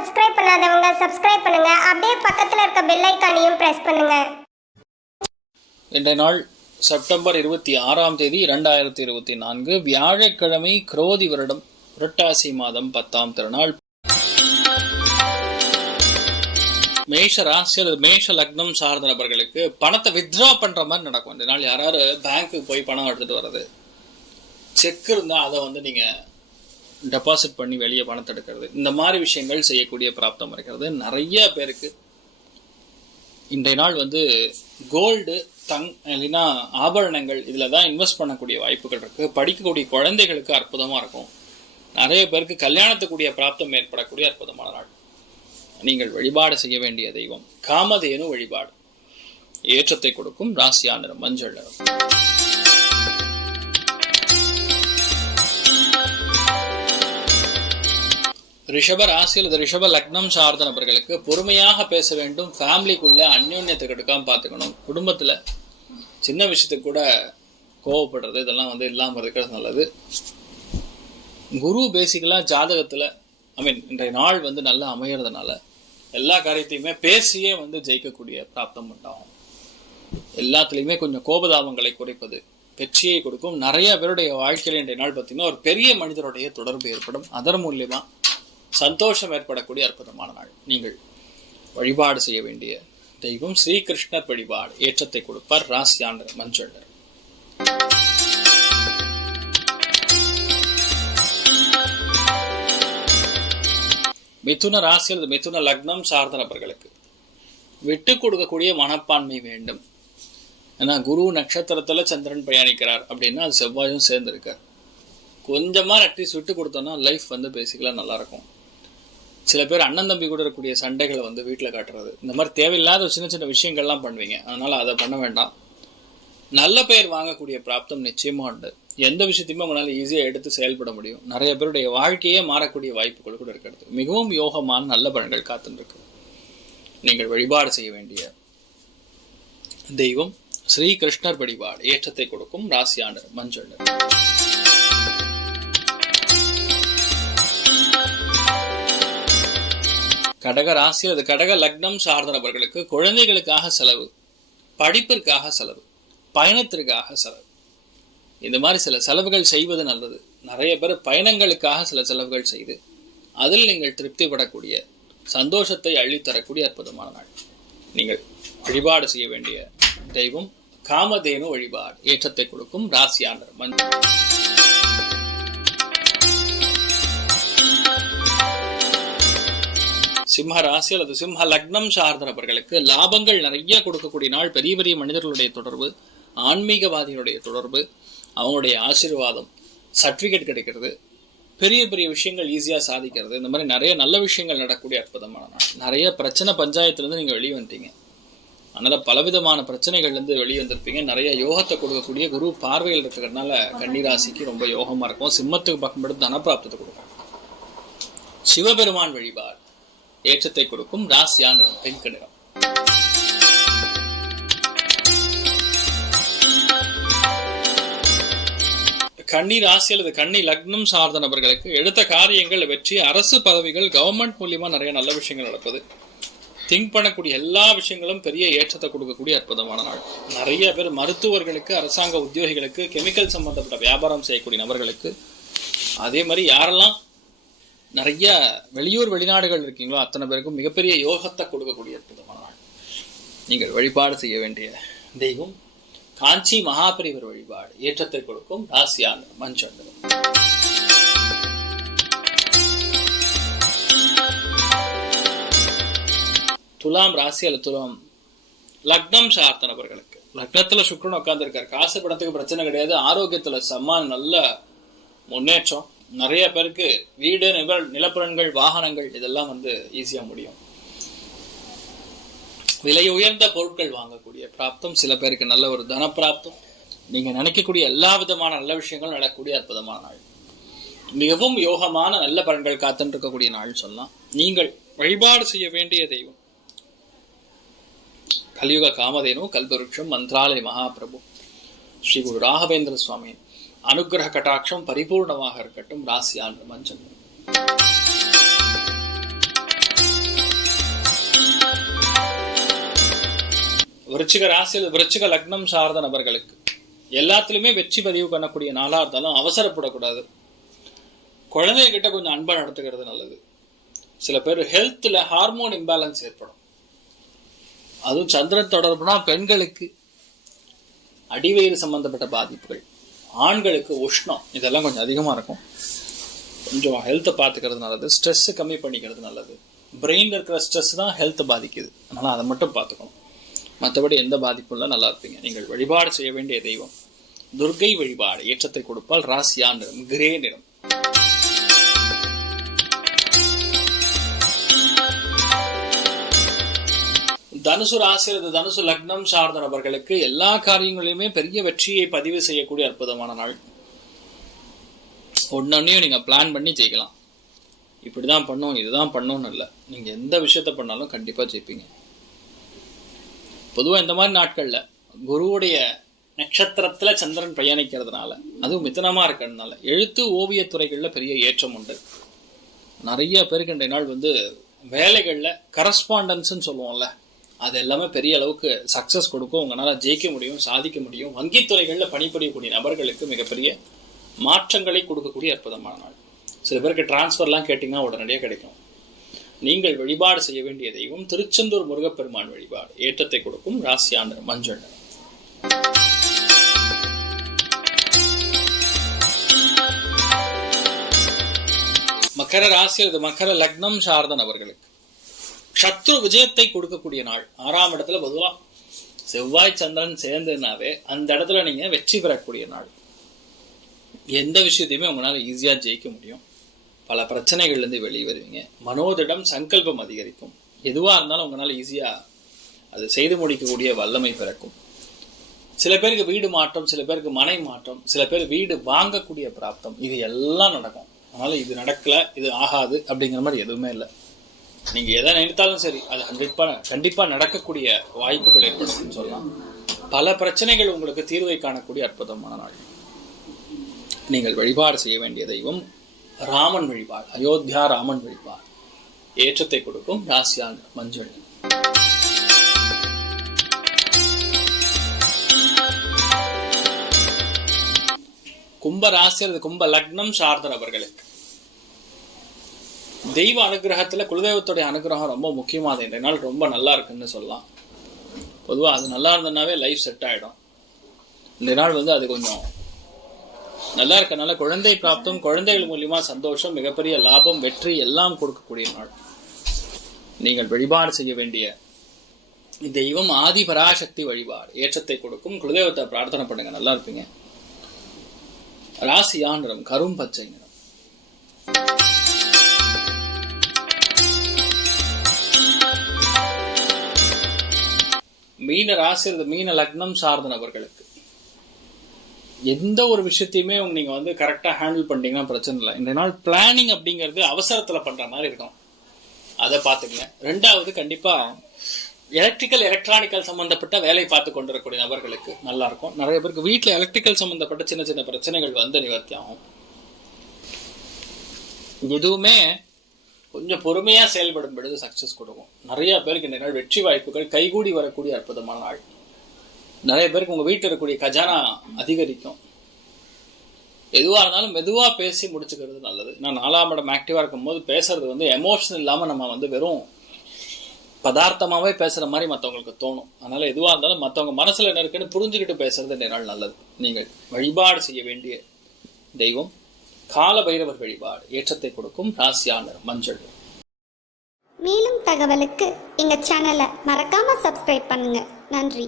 Subscribe பண்ணாதவங்க subscribe பண்ணுங்க. அப்படியே பக்கத்துல இருக்க பெல் ஐக்கானையும் பிரஸ் பண்ணுங்க. இன்றைய நாள் செப்டம்பர் இருபத்தி ஆறாம் தேதி இரண்டாயிரத்தி இருபத்தி நான்கு. வியாழக்கிழமை குரோதி வருடம். புரட்டாசி மாதம் பத்தாம் திருநாள். மேஷ ராசி அல்லது மேஷ லக்னம் சார்ந்த நபர்களுக்கு பணத்தை வித்ட்ரா பண்ற மாதிரி நடக்கும். இந்த நாள் யாராவது பேங்க்குக்கு போய் பணம் எடுத்துட்டு வர்றது. செக் இருந்தா அதை வந்து நீங்க டெபாசிட் பண்ணி வெளியே பணத்தை எடுக்கிறது இந்த மாதிரி விஷயங்கள் செய்யக்கூடிய பிராப்தம் இருக்கிறது. நிறைய பேருக்கு இன்றைய நாள் வந்து கோல்டு தங் இல்லைன்னா ஆபரணங்கள் இதில் தான் இன்வெஸ்ட் பண்ணக்கூடிய வாய்ப்புகள் இருக்கு. படிக்கக்கூடிய குழந்தைகளுக்கு அற்புதமாக இருக்கும். நிறைய பேருக்கு கல்யாணத்துக்குரிய பிராப்தம் ஏற்படக்கூடிய அற்புதமான நாள். நீங்கள் வழிபாடு செய்ய வேண்டிய தெய்வம். காமதேனு வழிபாடு. ஏற்றத்தை கொடுக்கும் ராசியா நிறம் மஞ்சள் நிறம். ரிஷப ராசி அல்லது ரிஷப லக்னம் சார்ந்த நபர்களுக்கு பொறுமையாக பேச வேண்டும். ஃபேமிலிக்குள்ள அந்யோன்யத்தை கெடுக்காம பார்த்துக்கணும் குடும்பத்தில் சின்ன விஷயத்துக்கு கூட கோவப்படுறது இதெல்லாம் வந்து இல்லாமல் இருக்கிறது நல்லது. குரு பேசிக்கலாக ஜாதகத்தில் ஐ மீன் இன்றைய நாள் வந்து நல்லா அமையறதுனால எல்லா காரியத்தையுமே பேசியே வந்து ஜெயிக்கக்கூடிய பிராப்தம் உண்டாகும். எல்லாத்துலேயுமே கொஞ்சம் கோபதாபங்களை குறைப்பது வெற்றியை கொடுக்கும். நிறைய பேருடைய வாழ்க்கையில் இன்றைய நாள் பார்த்தீங்கன்னா ஒரு பெரிய மனிதருடைய தொடர்பு ஏற்படும். அதன் மூலியமாக சந்தோஷம் ஏற்படக்கூடிய அற்புதமான நாள். நீங்கள் வழிபாடு செய்ய வேண்டிய தெய்வம் ஸ்ரீகிருஷ்ணர் வழிபாடு. ஏற்றத்தை கொடுப்பார் ராசியாண்டர் மஞ்சள். மிதுன ராசி அல்லது மிதுன லக்னம் சார்ந்த நபர்களுக்கு விட்டு கொடுக்கக்கூடிய மனப்பான்மை வேண்டும். ஏன்னா குரு நட்சத்திரத்தில் சந்திரன் பயணிக்கிறார் அப்படின்னா அது செவ்வாயும் சேர்ந்திருக்கார். கொஞ்சமாக அட்லீஸ்ட் விட்டு கொடுத்தோம்னா லைஃப் வந்து பேசிக்கலாம் நல்லா இருக்கும். சில பேர் அண்ணன் தம்பி கூட இருக்கக்கூடிய சண்டைகளை வந்து வீட்டில் காட்டுறது. இந்த மாதிரி தேவையில்லாத சின்ன சின்ன விஷயங்கள்லாம் பண்ணுவீங்க. அதனால அதை பண்ண வேண்டாம். நல்ல பெயர் வாங்கக்கூடிய பிராப்தம் நிச்சயமா உண்டு. எந்த விஷயத்தையுமே உங்களால் ஈஸியாக எடுத்து செயல்பட முடியும். நிறைய பேருடைய வாழ்க்கையே மாறக்கூடிய வாய்ப்புகள் கூட இருக்கிறது மிகவும் யோகமான நல்ல பலன்கள் காத்துருக்கு நீங்கள் வழிபாடு செய்ய வேண்டிய தெய்வம் ஸ்ரீ கிருஷ்ணர் வழிபாடு. ஏற்றத்தை கொடுக்கும் ராசியாண்டர் மஞ்சள் கடக ராசி அல்லது கடக லக்னம் சார்ந்த நபர்களுக்கு குழந்தைகளுக்காக செலவு படிப்பிற்காக செலவு பயணத்திற்காக செலவு. இந்த மாதிரி சில செலவுகள் செய்வது நல்லது. நிறைய பேர் பயணங்களுக்காக சில செலவுகள் செய்து அதில் நீங்கள் திருப்திப்படக்கூடிய சந்தோஷத்தை அள்ளித்தரக்கூடிய அற்புதமான நாள். நீங்கள் வழிபாடு செய்ய வேண்டிய தெய்வம் காமதேனு வழிபாடு ஏற்றத்தை கொடுக்கும் ராசியாளர் மஞ்சள். சிம்ம ராசி அல்லது சிம்ம லக்னம் சார்ந்த நபர்களுக்கு லாபங்கள் நிறைய கொடுக்கக்கூடிய நாள் பெரிய பெரிய மனிதர்களுடைய தொடர்பு ஆன்மீகவாதிகளுடைய தொடர்பு அவங்களுடைய ஆசீர்வாதம் சர்டிஃபிகேட் கிடைக்கிறது பெரிய பெரிய விஷயங்கள் ஈஸியாக சாதிக்கிறது. இந்த மாதிரி நிறைய நல்ல விஷயங்கள் நடக்கக்கூடிய அற்புதமான நாள். நிறைய பிரச்சனை பஞ்சாயத்துலேருந்து நீங்கள் வெளியே வந்துட்டீங்க. அதனால் பலவிதமான பிரச்சனைகள்லேருந்து வெளியே வந்திருப்பீங்க. நிறைய யோகத்தை கொடுக்கக்கூடிய குரு பார்வையில் இருக்கிறதுனால கன்னிராசிக்கு ரொம்ப யோகமாக இருக்கும். சிம்மத்துக்கு பார்க்கும்போது தனப்பிராப்தத்தை கொடுக்கும். சிவபெருமான் வழிபாடு. ஏற்றத்தை கொடுக்கும் ராசியான நிறம் பெண்க நிறம் கன்னி ராசி அல்லது கன்னி லக்னம் சார்ந்த நபர்களுக்கு எடுத்த காரியங்கள் வெற்றி அரசு பதவிகள் கவர்மெண்ட் மூலியமா நிறைய நல்ல விஷயங்கள் நடப்பது. திங்க் பண்ணக்கூடிய எல்லா விஷயங்களும் பெரிய ஏற்றத்தை கொடுக்கக்கூடிய அற்புதமான நாள். நிறைய பேர் மருத்துவர்களுக்கு அரசாங்க உத்தியோகிகளுக்கு கெமிக்கல் சம்பந்தப்பட்ட வியாபாரம் செய்யக்கூடிய நபர்களுக்கு அதே மாதிரி யாரெல்லாம் நிறைய வெளியூர் வெளிநாடுகள் இருக்கீங்களோ அத்தனை பேருக்கும் மிகப்பெரிய யோகத்தை கொடுக்கக்கூடிய அற்புதமான நாள். நீங்கள் வழிபாடு செய்ய வேண்டிய தெய்வம் காஞ்சி மகாபரிவர் வழிபாடு ஏற்றத்தை கொடுக்கும் ராசியான மஞ்சள் துலாம் ராசி அல்ல துலாம் லக்னம் சார்த்த நபர்களுக்கு லக்னத்துல சுக்கிரன் உட்கார்ந்துருக்காரு. காசு பணத்துக்கு பிரச்சனை கிடையாது. ஆரோக்கியத்துல சம்மான் நல்ல முன்னேற்றம். நிறைய பேருக்கு வீடு நிபல் நிலப்புலன்கள் வாகனங்கள் இதெல்லாம் வந்து ஈஸியாக முடியும். விலை உயர்ந்த பொருட்கள் வாங்கக்கூடிய பிராப்தம் சில பேருக்கு நல்ல ஒரு தன பிராப்தம் நீங்க நினைக்கக்கூடிய எல்லா விதமான நல்ல விஷயங்களும் நடக்கக்கூடிய அற்புதமான நாள். மிகவும் யோகமான நல்ல பலன்கள் காத்துட்டு இருக்கக்கூடிய நாள் சொல்லலாம். நீங்கள் வழிபாடு செய்ய வேண்டிய தெய்வம். கலியுக காமதேனு கல்பருஷம் மந்திராலய மகாபிரபு ஸ்ரீ குரு ராகவேந்திர சுவாமி. அனுகிரக கட்டாட்சம் பரிபூர்ணமாக இருக்கட்டும். ராசி ஆண்டு மஞ்சள். விருச்சிக ராசியில் விருச்சிக லக்னம் சார்ந்த நபர்களுக்கு எல்லாத்துலேயுமே வெற்றி பதிவு பண்ணக்கூடிய நாளாக இருந்தாலும் அவசரப்படக்கூடாது. குழந்தைகிட்ட கொஞ்சம் அன்பாக நடத்துக்கிறது நல்லது. சில பேர் ஹெல்த்தில் ஹார்மோன் இம்பேலன்ஸ் ஏற்படும். அதுவும் சந்திரன் தொடர்புனா பெண்களுக்கு அடிவயிறு சம்பந்தப்பட்ட பாதிப்புகள். ஆண்களுக்கு உஷ்ணம் இதெல்லாம் கொஞ்சம் அதிகமாக இருக்கும். கொஞ்சம் ஹெல்த்தை பார்த்துக்கிறது நல்லது. ஸ்ட்ரெஸ்ஸு கம்மி பண்ணிக்கிறது நல்லது. பிரெயினில் இருக்கிற ஸ்ட்ரெஸ் தான் ஹெல்த்தை பாதிக்குது. அதனால் அதை மட்டும் பார்த்துக்கணும். மற்றபடி எந்த பாதிப்பும் இல்லை நல்லா இருப்பீங்க. நீங்கள் வழிபாடு செய்ய வேண்டிய தெய்வம். துர்கை வழிபாடு ஏற்றத்தை கொடுப்பால் ராசியா நிறம் கிரே நிறம். தனுசு ராசி தனுசு லக்னம் சார்ந்த நபர்களுக்கு எல்லா காரியங்களிலுமே பெரிய வெற்றியை பதிவு செய்யக்கூடிய அற்புதமான நாள். ஒன்னொன்னையும் நீங்க பிளான் பண்ணி ஜெயிக்கலாம். இப்படிதான் பண்ணும் இதுதான் பண்ணணும்னு இல்லை. நீங்க எந்த விஷயத்த பண்ணாலும் கண்டிப்பா ஜெயிப்பீங்க. பொதுவாக இந்த மாதிரி நாட்களில் குருவுடைய நட்சத்திரத்தில் சந்திரன் பயணிக்கிறதுனால அதுவும் மித்தனமாக இருக்கிறதுனால எழுத்து ஓவியத்துறைகளில் பெரிய ஏற்றம் உண்டு. நிறைய பேருக்கு இன்றைய நாள் வந்து வேலைகளில் கரஸ்பாண்டன்ஸ்னு சொல்லுவோம்ல அது எல்லாமே பெரிய அளவுக்கு சக்ஸஸ் கொடுக்கும். உங்களால் ஜெயிக்க முடியும் சாதிக்க முடியும். வங்கித்துறைகளில் பணிபுரியக்கூடிய நபர்களுக்கு மிகப்பெரிய மாற்றங்களை கொடுக்கக்கூடிய அற்புதமான நாள். சில பேருக்கு டிரான்ஸ்ஃபர்லாம் கேட்டிங்கன்னா உடனடியாக கிடைக்கும். நீங்கள் வழிபாடு செய்ய வேண்டிய தெய்வம் திருச்செந்தூர் முருகப்பெருமான் வழிபாடு. ஏற்றத்தை கொடுக்கும் ராசியாண்டர் மஞ்சள். நிறம். மகர ராசி அல்லது மகர லக்னம் சார்ந்த நபர்களுக்கு சத்ரு விஜயத்தை கொடுக்கக்கூடிய நாள். ஆறாம் இடத்துல பொதுவா செவ்வாய் சந்திரன் சேர்ந்துனாவே அந்த இடத்துல நீங்க வெற்றி பெறக்கூடிய நாள். எந்த விஷயத்தையுமே உங்களால ஈஸியா ஜெயிக்க முடியும். பல பிரச்சனைகள்ல இருந்து வெளியே வருவீங்க. மனோதிடம் சங்கல்பம் அதிகரிக்கும். எதுவா இருந்தாலும் உங்களால ஈஸியா அது செய்து முடிக்கக்கூடிய வல்லமை பிறக்கும். சில பேருக்கு வீடு மாற்றம் சில பேருக்கு மனை மாற்றம் சில பேர் வீடு வாங்கக்கூடிய பிராப்தம் இது எல்லாம் நடக்கும். அதனால இது நடக்கல இது ஆகாது அப்படிங்கிற மாதிரி எதுவுமே இல்லை. நீங்க எதை நினைத்தாலும் சரி அது கண்டிப்பா கண்டிப்பா நடக்கக்கூடிய வாய்ப்புகள் ஏற்படும்னு சொல்லலாம். பல பிரச்சனைகள் உங்களுக்கு தீர்வை காணக்கூடிய அற்புதமான நாள். நீங்கள் வழிபாடு செய்ய வேண்டிய தெய்வம் ராமன் வழிபாடு அயோத்தியா ராமன் வழிபாடு. ஏற்றத்தை கொடுக்கும் ராசியான மஞ்சள். கும்ப ராசி கும்ப லக்னம் சார்ந்த அவர்களுக்கு தெய்வ அனுகிரகத்தில் குலதெய்வத்துடைய அனுகிரகம் ரொம்ப முக்கியமானது இன்றைய நாள் ரொம்ப நல்லா இருக்குன்னு சொல்லலாம். பொதுவாக அது நல்லா இருந்ததுனாவே லைஃப் செட் ஆகிடும் இந்த நாள் வந்து அது கொஞ்சம் நல்லா இருக்கனால குழந்தை பிராப்தம் குழந்தைகள் மூலியமா சந்தோஷம் மிகப்பெரிய லாபம் வெற்றி எல்லாம் கொடுக்கக்கூடிய நாள். நீங்கள் வழிபாடு செய்ய வேண்டிய தெய்வம் ஆதி பராசக்தி வழிபாடு. ஏற்றத்தை கொடுக்கும். குலதெய்வத்தை பிரார்த்தனை பண்ணுங்க. நல்லா இருப்பீங்க. ராசியா கரும் பச்சை நிறம் மீன ராசி மீன லக்னம் சார்ந்த நபர்களுக்கு. எந்த ஒரு விஷயத்தையுமே உங்க நீங்க வந்து கரெக்டா ஹேண்டில் பண்ணிட்டீங்கன்னா பிரச்சனை இல்லை. இந்த நாள் பிளானிங் அப்படிங்கிறது அவசரத்துல பண்ற மாதிரி இருக்கும். அதை பார்த்துக்கங்க. ரெண்டாவது கண்டிப்பா எலக்ட்ரிக்கல் எலக்ட்ரானிக்கல் சம்பந்தப்பட்ட வேலை பார்த்து கொண்டிருக்கக்கூடிய நபர்களுக்கு நல்லா இருக்கும். நிறைய பேருக்கு வீட்டில் எலக்ட்ரிக்கல் சம்பந்தப்பட்ட சின்ன சின்ன பிரச்சனைகள் வந்து நிவர்த்தி ஆகும். எதுவுமே கொஞ்சம் பொறுமையா செயல்படும் பொழுது சக்சஸ் கொடுக்கும். நிறைய பேருக்கு இந்த நாள் வெற்றி வாய்ப்புகள் கைகூடி வரக்கூடிய அற்புதமான நாள். நிறைய பேருக்கு உங்க வீட்டில் இருக்கக்கூடிய கஜானா அதிகரிக்கும். எதுவா இருந்தாலும் மெதுவா பேசி முடிச்சுக்கிறது நல்லது. நான் நாலாம் இடம் ஆக்டிவா இருக்கும் போது பேசுறது வந்து எமோஷன் இல்லாம நம்ம வந்து வெறும் பதார்த்தமாவே பேசுற மாதிரி மத்தவங்களுக்கு தோணும். அதனால எதுவா இருந்தாலும் மத்தவங்க மனசுல என்ன இருக்குன்னு புரிஞ்சுக்கிட்டு பேசுறது இந்த நாள் நல்லது. நீங்கள் வழிபாடு செய்ய வேண்டிய தெய்வம் கால பைரவர் வழிபாடு ஏற்றத்தை கொடுக்கும் ராசியாளர் மஞ்சள். மேலும் தகவலுக்கு எங்கள் சேனலை மறக்காமல் சப்ஸ்கிரைப் பண்ணுங்கள் நன்றி.